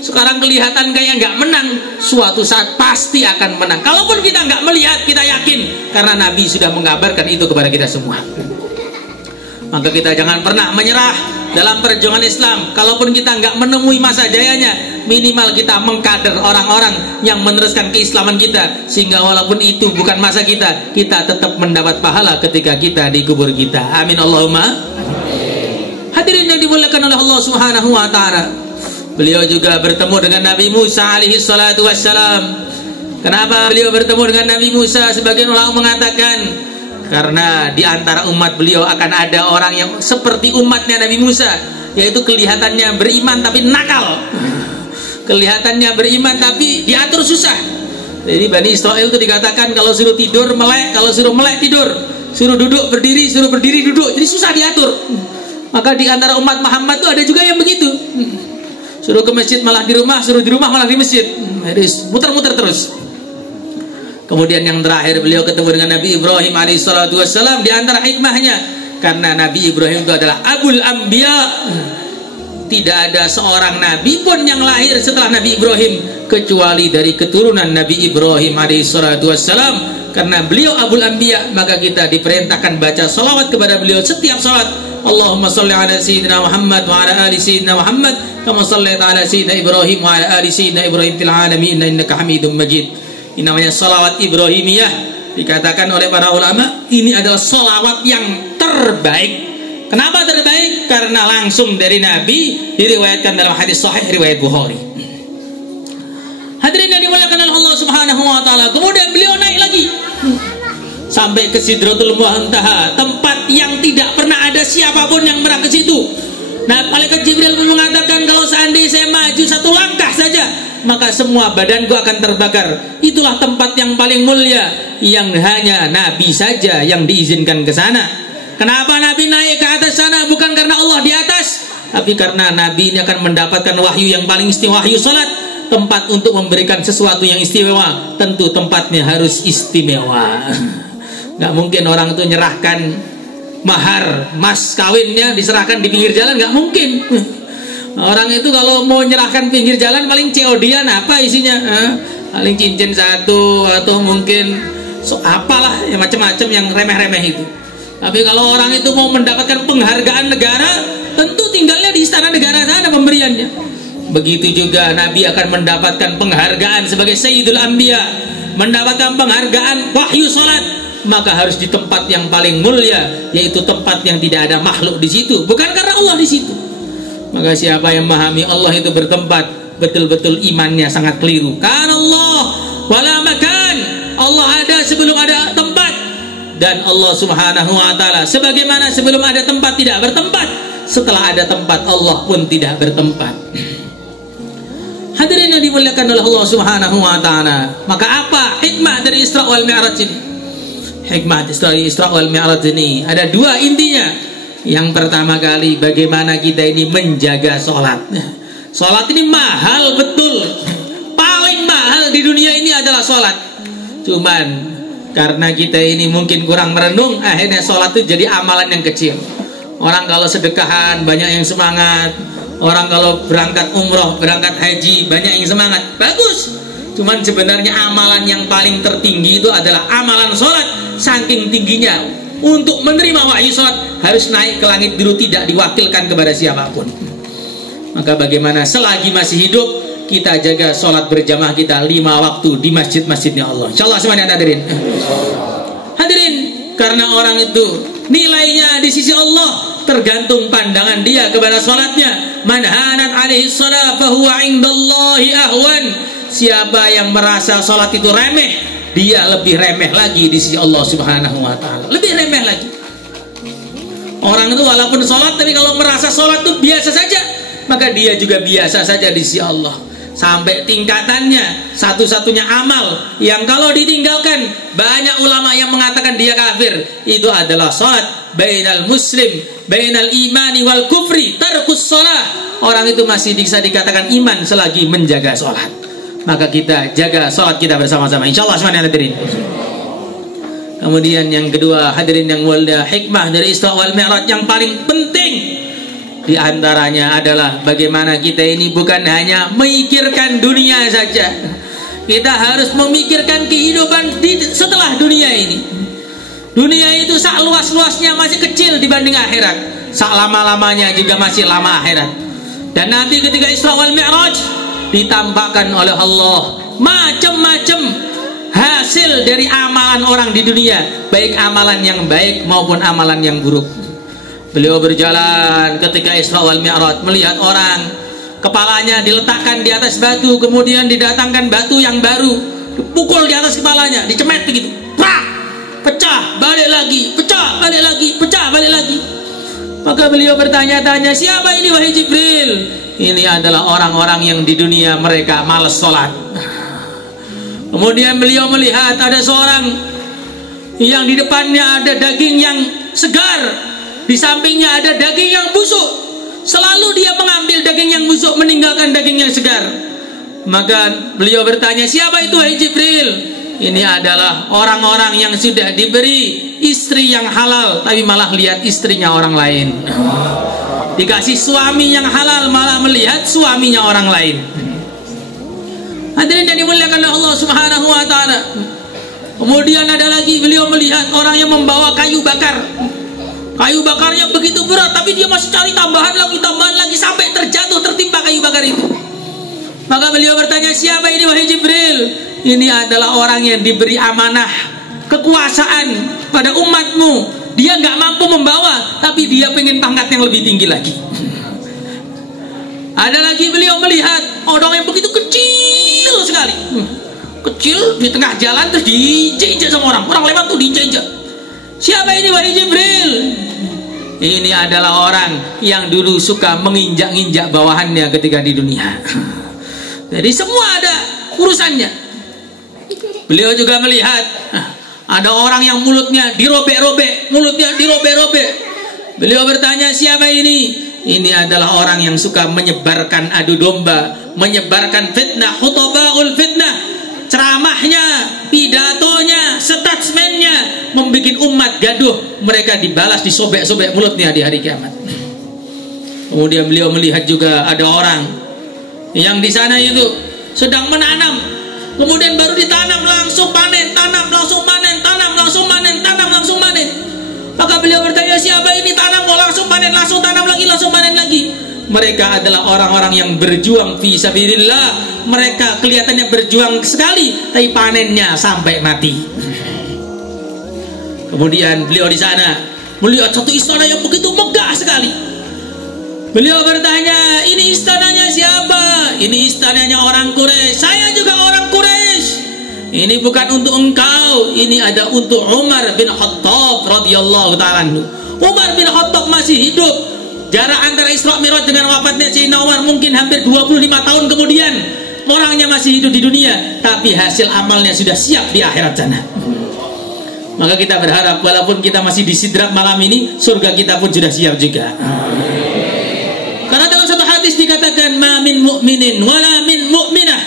sekarang kelihatan kayak nggak menang, suatu saat pasti akan menang. Kalaupun kita nggak melihat, kita yakin karena Nabi sudah mengabarkan itu kepada kita semua. Maka kita jangan pernah menyerah dalam perjuangan Islam. Kalaupun kita nggak menemui masa jayanya, minimal kita mengkader orang-orang yang meneruskan keislaman kita, sehingga walaupun itu bukan masa kita, kita tetap mendapat pahala ketika kita di kubur kita. Amin Allahumma. Hadirin yang dimuliakan oleh Allah Subhanahu wa taala. Beliau juga bertemu dengan Nabi Musa alaihi salatu wassalam. Kenapa beliau bertemu dengan Nabi Musa? Sebagian ulama mengatakan karena di antara umat beliau akan ada orang yang seperti umatnya Nabi Musa, yaitu kelihatannya beriman tapi nakal. Kelihatannya beriman tapi diatur susah. Jadi Bani Israel itu dikatakan kalau suruh tidur melek, kalau suruh melek tidur, suruh duduk berdiri, suruh berdiri duduk. Jadi susah diatur. Maka di antara umat Muhammad itu ada juga yang begitu. Suruh ke masjid malah di rumah, suruh di rumah malah di masjid. Jadi muter-muter terus. Kemudian yang terakhir beliau ketemu dengan Nabi Ibrahim alaihissalatu wassalam. Di antara hikmahnya, karena Nabi Ibrahim itu adalah Abul Anbiya. Tidak ada seorang nabi pun yang lahir setelah Nabi Ibrahim kecuali dari keturunan Nabi Ibrahim alaihissalatu wassalam. Karena beliau Abul Anbiya, maka kita diperintahkan baca salawat kepada beliau setiap salat. Allahumma salli ala sayyidina Muhammad wa ala ali sayyidina Muhammad kama sallaita ala sayyidina Ibrahim wa ala ali sayyidina Ibrahim fil alamin innaka Hamidum Majid. Ini namanya salawat Ibrahimiyah. Dikatakan oleh para ulama, ini adalah salawat yang terbaik. Kenapa terbaik? Karena langsung dari Nabi, diriwayatkan dalam hadis sahih riwayat Bukhari. Hadirin yang dimuliakan oleh Allah Subhanahu wa taala. Kemudian beliau naik lagi sampai ke Sidratul Muntaha, tempat yang tidak pernah ada siapapun yang pernah ke situ. Nah, malaikat Jibril pun mengatakan kalau seandainya saya maju satu langkah saja, maka semua badanku akan terbakar. Itulah tempat yang paling mulia, yang hanya Nabi saja yang diizinkan ke sana. Kenapa Nabi naik ke atas sana? Bukan karena Allah di atas, tapi karena Nabi ini akan mendapatkan wahyu yang paling istimewa, wahyu salat. Tempat untuk memberikan sesuatu yang istimewa, tentu tempatnya harus istimewa. Gak mungkin orang itu nyerahkan mahar mas kawinnya diserahkan di pinggir jalan, nggak mungkin. Orang itu kalau mau nyerahkan pinggir jalan paling COD-an apa isinya, paling cincin satu atau mungkin apalah ya, macam-macam yang remeh-remeh itu. Tapi kalau orang itu mau mendapatkan penghargaan negara, tentu tinggalnya di istana negara sana pemberiannya. Begitu juga Nabi akan mendapatkan penghargaan sebagai Sayyidul Anbiya, mendapatkan penghargaan wahyu salat, maka harus di tempat yang paling mulia, yaitu tempat yang tidak ada makhluk di situ, bukan karena Allah di situ. Maka siapa yang memahami Allah itu bertempat, betul-betul imannya sangat keliru. Karena Allah wala makan, Allah ada sebelum ada tempat, dan Allah Subhanahu wa taala sebagaimana sebelum ada tempat tidak bertempat, setelah ada tempat Allah pun tidak bertempat. Hadirin yang dimuliakan oleh Allah Subhanahu wa taala, maka apa hikmah dari Isra wal Mi'raj ini? Hikmah Isra wal Mi'raj ini ada dua intinya. Yang pertama kali, bagaimana kita ini menjaga sholat. Sholat ini mahal betul, paling mahal di dunia ini adalah sholat. Cuman karena kita ini mungkin kurang merenung, akhirnya sholat itu jadi amalan yang kecil. Orang kalau sedekahan banyak yang semangat, orang kalau berangkat umroh, berangkat haji banyak yang semangat, bagus. Cuman sebenarnya amalan yang paling tertinggi itu adalah amalan sholat. Saking tingginya, untuk menerima wahyu sholat harus naik ke langit biru, tidak diwakilkan kepada siapapun. Maka bagaimana selagi masih hidup kita jaga sholat berjamaah kita 5 waktu di masjid-masjidnya Allah. Insyaallah semuanya hadirin. Hadirin, karena orang itu nilainya di sisi Allah tergantung pandangan dia kepada sholatnya. Man hanat alaihi shalah fahuwa indallahi ahwan. Siapa yang merasa sholat itu remeh, dia lebih remeh lagi di sisi Allah Subhanahu wa taala. Lebih remeh lagi. Orang itu walaupun sholat, tapi kalau merasa sholat itu biasa saja, maka dia juga biasa saja di sisi Allah. Sampai tingkatannya satu-satunya amal yang kalau ditinggalkan, banyak ulama yang mengatakan dia kafir, itu adalah sholat. Bainal muslim, bainal imani wal kufri tarkus sholat. Orang itu masih bisa dikatakan iman selagi menjaga sholat. Maka kita jaga sholat kita bersama-sama, insyaallah semuanya hadirin. Kemudian yang kedua, hadirin yang mulia, hikmah dari Isra wal Mi'raj yang paling penting di antaranya adalah bagaimana kita ini bukan hanya memikirkan dunia saja. Kita harus memikirkan kehidupan setelah dunia ini. Dunia itu sak luas-luasnya masih kecil dibanding akhirat, sak lama-lamanya juga masih lama akhirat. Dan nanti ketika Isra wal Mi'raj ditampakkan oleh Allah macam-macam hasil dari amalan orang di dunia, baik amalan yang baik maupun amalan yang buruk. Beliau berjalan ketika Isra wal Mi'raj, melihat orang kepalanya diletakkan di atas batu, kemudian didatangkan batu yang baru, dipukul di atas kepalanya, dicemet begitu, prak, pecah, balik lagi, pecah, balik lagi, pecah, balik lagi. Maka beliau bertanya-tanya, siapa ini wahai Jibril? Ini adalah orang-orang yang di dunia mereka malas sholat. Kemudian beliau melihat ada seorang yang di depannya ada daging yang segar, di sampingnya ada daging yang busuk. Selalu dia mengambil daging yang busuk, meninggalkan daging yang segar. Maka beliau bertanya, siapa itu wahai Jibril? Ini adalah orang-orang yang sudah diberi istri yang halal, tapi malah lihat istrinya orang lain. Dikasih suami yang halal, malah melihat suaminya orang lain. Hadirin yang dimuliakan oleh Allah Subhanahu wa taala. Kemudian ada lagi, beliau melihat orang yang membawa kayu bakar. Kayu bakarnya begitu berat, tapi dia masih cari tambahan lagi sampai terjatuh, tertimpa kayu bakar itu. Maka beliau bertanya, siapa ini wahai Jibril? Ini adalah orang yang diberi amanah kekuasaan pada umatmu. Dia nggak mampu membawa, tapi dia pengen pangkat yang lebih tinggi lagi. Ada lagi, beliau melihat orang yang begitu kecil sekali, kecil di tengah jalan, terus diinjak sama orang lewat tuh diinjak. Siapa ini wahai Jibril? Ini adalah orang yang dulu suka menginjak-injak bawahannya ketika di dunia. Jadi semua ada urusannya. Beliau juga melihat ada orang yang mulutnya dirobek-robek, Beliau bertanya, siapa ini? Ini adalah orang yang suka menyebarkan adu domba, menyebarkan fitnah, khutbaul fitnah. Ceramahnya, pidatonya, statementnya membuat umat gaduh, mereka dibalas disobek-sobek mulutnya di hari kiamat. Kemudian beliau melihat juga ada orang yang di sana itu sedang menanam, kemudian baru ditanam langsung panen, tanam langsung panen, tanam langsung panen, tanam langsung panen. Maka beliau bertanya, siapa ini tanam kok langsung panen, langsung tanam lagi, langsung panen lagi? Mereka adalah orang-orang yang berjuang fi sabilillah. Mereka kelihatannya berjuang sekali, tapi panennya sampai mati. Kemudian beliau di sana melihat satu istana yang begitu megah sekali. Beliau bertanya, ini istananya siapa? Ini istananya orang Quraisy. Saya juga orang Quraisy. Ini bukan untuk engkau, ini ada untuk Umar bin Khattab radhiyallahu ta'ala anhu. Umar bin Khattab masih hidup. Jarak antara Isra Mi'raj dengan wafatnya Sayyidina Umar mungkin hampir 25 tahun kemudian. Orangnya masih hidup di dunia, tapi hasil amalnya sudah siap di akhirat sana. Maka kita berharap walaupun kita masih di sidrak malam ini, surga kita pun sudah siap juga. Karena dalam satu hadis dikatakan, ma min mu'minin wala min mu'minah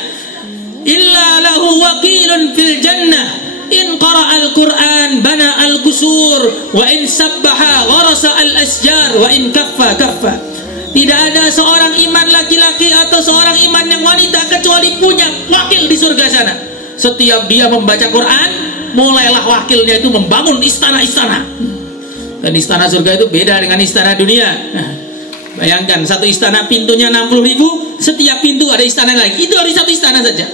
illa lahu wakilun fil jannah in qara'al Qur'an bana al-qusur wa in sabbaha gharasa al-asjar wa in kaffa kaffa. Tidak ada seorang iman laki-laki atau seorang iman yang wanita kecuali punya wakil di surga sana. Setiap dia membaca Quran, mulailah wakilnya itu membangun istana-istana. Dan istana surga itu beda dengan istana dunia. Bayangkan satu istana pintunya 60.000, setiap pintu ada istana lagi. Itu dari satu istana saja.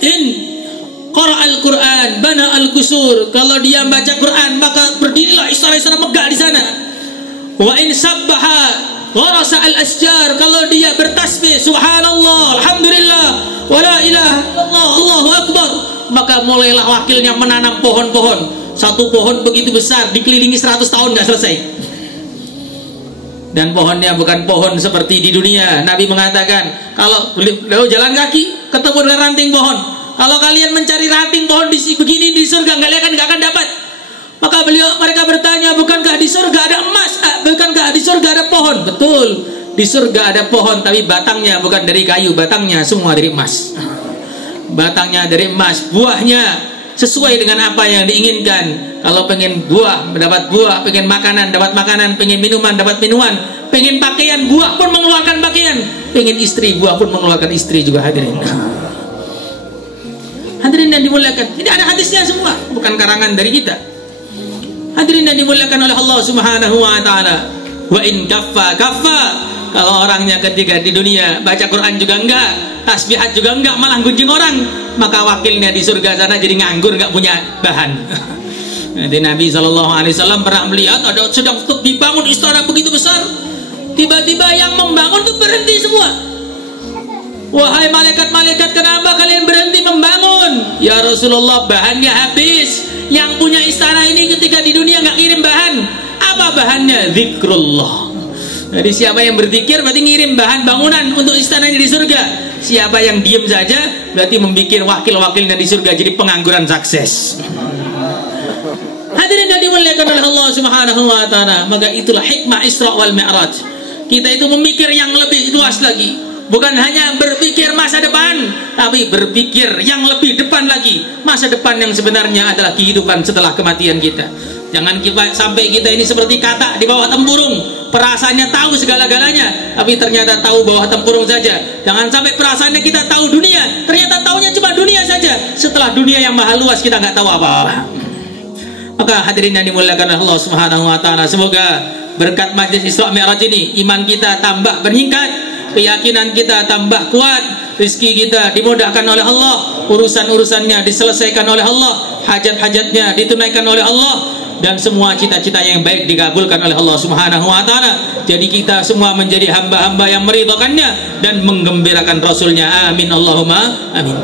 In qara'al Qur'an bana al-qusur. Kalau dia baca Quran maka berdirilah istana-istana megah di sana. Wa in sabbaha gharasa al-asjar. Kalau dia bertasbih subhanallah, alhamdulillah, wala ilaha illallah, Allahu akbar, maka mulailah wakilnya menanam pohon-pohon. Satu pohon begitu besar dikelilingi 100 tahun nggak selesai. Dan pohonnya bukan pohon seperti di dunia. Nabi mengatakan, kalau beliau jalan kaki ketemu dengan ranting pohon. Kalau kalian mencari ranting pohon begini di surga nggak akan dapat. Maka mereka bertanya, bukankah di surga ada emas? Bukankah di surga ada pohon? Betul, di surga ada pohon, tapi batangnya bukan dari kayu, batangnya semua dari emas. Batangnya dari emas, buahnya sesuai dengan apa yang diinginkan. Kalau pengen buah mendapat buah, pengen makanan dapat makanan, pengen minuman dapat minuman, pengen pakaian buah pun mengeluarkan pakaian, pengen istri buah pun mengeluarkan istri juga. Hadirin, hadirin yang dimuliakan, ini ada hadisnya semua, bukan karangan dari kita. Hadirin yang dimuliakan oleh Allah Subhanahu wa taala. Wa in kaffa kaffa. Kalau orangnya ketika di dunia baca Quran juga enggak, tasbihat juga enggak, malah gunjing orang, maka wakilnya di surga sana jadi nganggur, enggak punya bahan. Nanti Nabi SAW pernah melihat ada sedang dibangun istana begitu besar, tiba-tiba yang membangun itu berhenti semua. Wahai malaikat-malaikat, kenapa kalian berhenti membangun? Ya Rasulullah, bahannya habis. Yang punya istana ini ketika di dunia nggak ngirim bahan. Apa bahannya? Zikrullah. Jadi siapa yang berzikir berarti ngirim bahan bangunan untuk istananya di surga. Siapa yang diem saja berarti membuat wakil-wakilnya di surga jadi pengangguran sukses. Hadirin yang dimuliakan oleh Allah Subhanahu wa taala, maka itulah hikmah Isra wal Mi'raj. Kita itu memikir yang lebih luas lagi. Bukan hanya berpikir masa depan, tapi berpikir yang lebih depan lagi. Masa depan yang sebenarnya adalah kehidupan setelah kematian kita. Jangan sampai kita ini seperti katak di bawah tempurung, perasaannya tahu segala-galanya, tapi ternyata tahu bawah tempurung saja. Jangan sampai perasaannya kita tahu dunia, ternyata taunya cuma dunia saja. Setelah dunia yang maha luas kita nggak tahu apa-apa. Maka hadirin yang dimuliakan Allah Subhanahu wa taala, semoga berkat majlis Isra Mi'raj ini iman kita tambah meningkat, keyakinan kita tambah kuat, rezeki kita dimudahkan oleh Allah, urusan-urusannya diselesaikan oleh Allah, hajat-hajatnya ditunaikan oleh Allah, dan semua cita-cita yang baik dikabulkan oleh Allah Subhanahu wa taala. Jadi kita semua menjadi hamba-hamba yang meridhakannya dan menggembirakan Rasulnya. Amin Allahumma amin.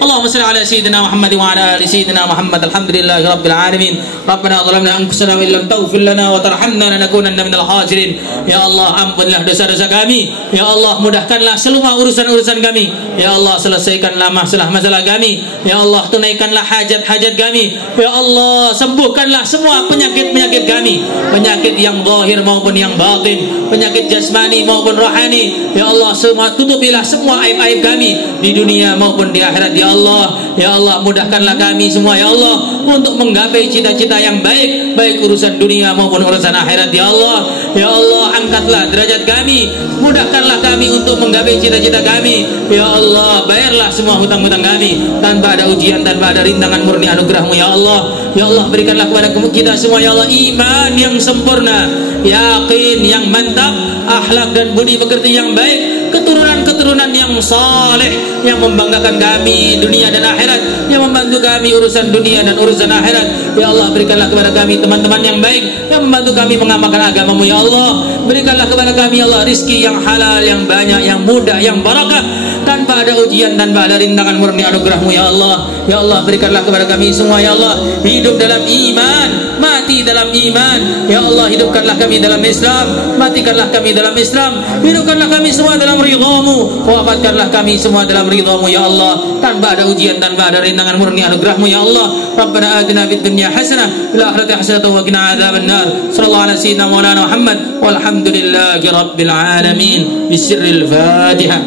Allahumma salli ala sayyidina Muhammad wa ala ali sayyidina Muhammad. Alhamdulillahi rabbil alamin. Rabbana zalamna anfusana wa illam taghfir lana wa tarhamna lanakunanna minal khasirin. Ya Allah, ampunilah dosa-dosa kami. Ya Allah, mudahkanlah semua urusan-urusan kami. Ya Allah, selesaikanlah masalah-masalah kami. Ya Allah, tunaikanlah hajat-hajat kami. Ya Allah, sembuhkanlah semua penyakit-penyakit kami, penyakit yang zahir maupun yang batin, penyakit jasmani maupun rohani. Ya Allah, semua tutupilah semua aib-aib kami di dunia maupun di akhirat. Ya ya Allah. Ya Allah, mudahkanlah kami semua ya Allah untuk menggapai cita-cita yang baik, baik urusan dunia maupun urusan akhirat ya Allah. Ya Allah, angkatlah derajat kami, mudahkanlah kami untuk menggapai cita-cita kami ya Allah. Bayarlah semua hutang-hutang kami tanpa ada ujian, tanpa ada rintangan, murni anugerah-Mu ya Allah. Ya Allah, berikanlah kepada kita semua ya Allah iman yang sempurna, yakin yang mantap, akhlak dan budi pekerti yang baik, keturunan-keturunan yang saleh yang membanggakan kami dunia dan akhirat, yang membantu kami urusan dunia dan urusan akhirat. Ya Allah, berikanlah kepada kami teman-teman yang baik yang membantu kami mengamalkan agama-Mu ya Allah. Berikanlah kepada kami ya Allah rizki yang halal, yang banyak, yang mudah, yang barakah, tanpa ada ujian, tanpa ada rintangan, murni anugerah-Mu ya Allah. Ya Allah, berikanlah kepada kami semua ya Allah hidup dalam iman, mati dalam iman. Ya Allah, hidupkanlah kami dalam Islam, matikanlah kami dalam Islam. Hidupkanlah kami semua dalam ridha-Mu, wafatkanlah kami semua dalam ridha-Mu ya Allah, tanpa ada ujian, tanpa ada rintangan, murni anugerah-Mu ya Allah. Rabbana atina fid dunya hasanah fil akhirati hasanah wa qina adzabannar. Sallallahu ala sayyidina maulana Muhammad walhamdulillahi rabbil alamin. Bisirril Fatihah.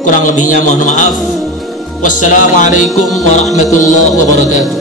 Kurang lebihnya mohon maaf. Wassalamualaikum warahmatullahi wabarakatuh.